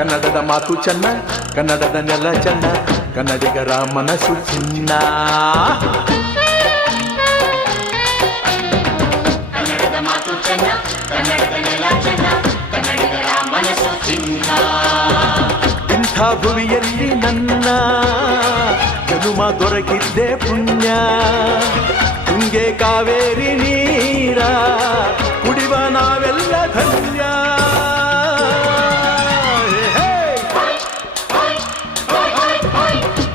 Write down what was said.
ಕನ್ನಡದ ಮಾತು ಚೆನ್ನ ಕನ್ನಡದ ನೆಲ ಚೆನ್ನ ಕನ್ನಡಿಗರ ಮನಸ್ಸು ಚಿನ್ನ ಇಂಥ ಭುವಿಯಲ್ಲಿ ನನ್ನ ಜನುಮ ದೊರಕಿದ್ದೆ ಪುಣ್ಯ. ತುಂಗೆ ಕಾವೇರಿ ನೀರ ಕುಡಿವ ನಾವೆಲ್ಲ ಧನ್ಯ.